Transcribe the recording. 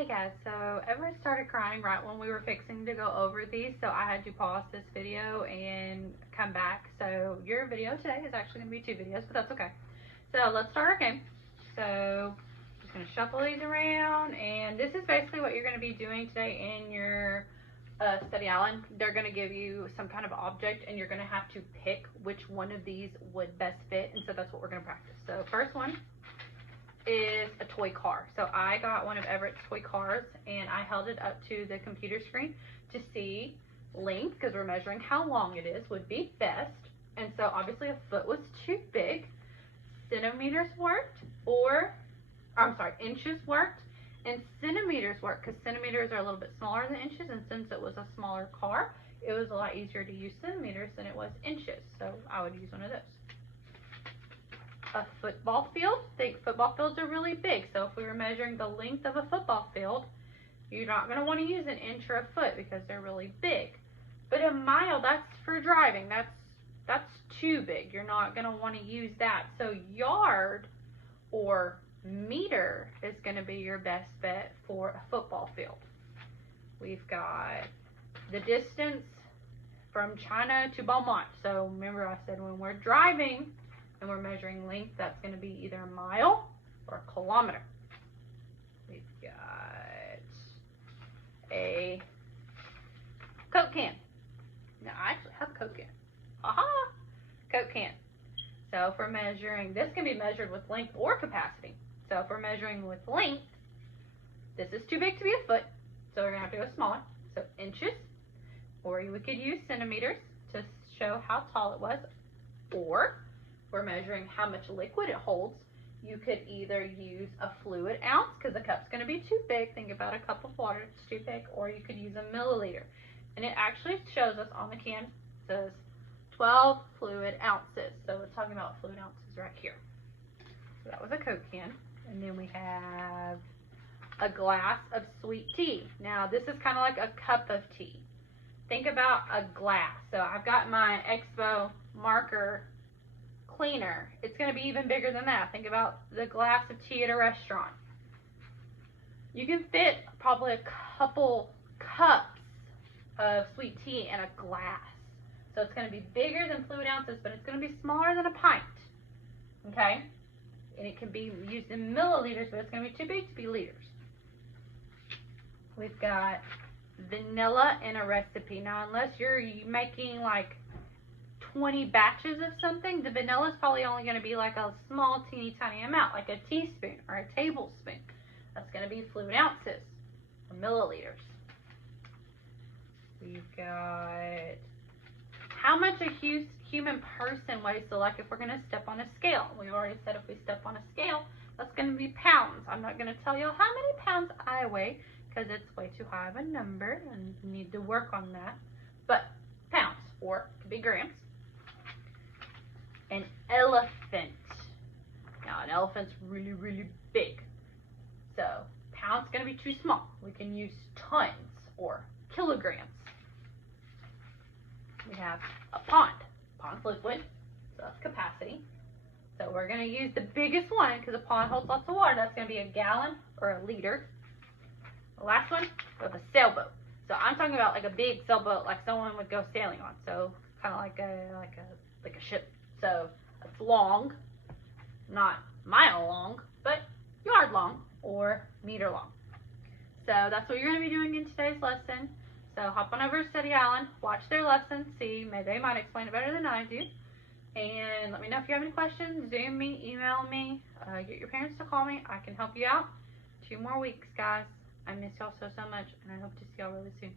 Hey guys, so Everett started crying right when we were fixing to go over these, so I had to pause this video and come back. So your video today is actually going to be 2 videos, but that's okay. So let's start our game. So I'm just going to shuffle these around, and this is basically what you're going to be doing today in your study island. They're going to give you some kind of object, and you're going to have to pick which one of these would best fit, and so that's what we're going to practice. So first one is a toy car. So I got one of Everett's toy cars and I held it up to the computer screen to see length, because we're measuring how long it is, would be best. And so obviously a foot was too big. Centimeters worked, or I'm sorry, inches worked, and centimeters worked because centimeters are a little bit smaller than inches, and since it was a smaller car, it was a lot easier to use centimeters than it was inches. So I would use one of those. A football field. Think football fields are really big, so if we were measuring the length of a football field, you're not going to want to use an inch or a foot because they're really big. But a mile, that's for driving. That's too big. You're not going to want to use that. So yard or meter is going to be your best bet for a football field. We've got the distance from China to Beaumont. So remember I said when we're driving and we're measuring length, that's going to be either a mile or a kilometer. We've got a Coke can. Now, I actually have a Coke can. Aha! Coke can. So if we're measuring, this can be measured with length or capacity. So if we're measuring with length, this is too big to be a foot, so we're going to have to go smaller. So inches, or we could use centimeters to show how tall it was, or we're measuring how much liquid it holds. You could either use a fluid ounce, because the cup's going to be too big. Think about a cup of water, it's too big. Or you could use a milliliter. And it actually shows us on the can, it says 12 fluid ounces. So we're talking about fluid ounces right here. So that was a Coke can. And then we have a glass of sweet tea. Now this is kind of like a cup of tea. Think about a glass. So I've got my Expo marker cleaner. It's going to be even bigger than that. Think about the glass of tea at a restaurant. You can fit probably a couple cups of sweet tea in a glass. So it's going to be bigger than fluid ounces, but it's going to be smaller than a pint. Okay? And it can be used in milliliters, but it's going to be too big to be liters. We've got vanilla in a recipe. Now, unless you're making like 20 batches of something, the vanilla is probably only going to be like a small teeny tiny amount, like a teaspoon or a tablespoon. That's going to be fluid ounces or milliliters. We've got how much a human person weighs. So like if we're going to step on a scale, we've already said if we step on a scale, that's going to be pounds. I'm not going to tell you how many pounds I weigh because it's way too high of a number and you need to work on that. But pounds, or it could be grams. An elephant. Now an elephant's really, really big. So pounds going to be too small. We can use tons or kilograms. We have a pond. Pond's liquid, so that's capacity. So we're going to use the biggest one because a pond holds lots of water. That's going to be a gallon or a liter. The last one, we have a sailboat. So I'm talking about like a big sailboat, like someone would go sailing on. So kind of like a ship. So it's long, not mile long, but yard long or meter long. So that's what you're going to be doing in today's lesson. So hop on over to Study Island, watch their lesson, see, maybe they might explain it better than I do. And let me know if you have any questions. Zoom me, email me, get your parents to call me. I can help you out. 2 more weeks, guys. I miss y'all so much, and I hope to see y'all really soon.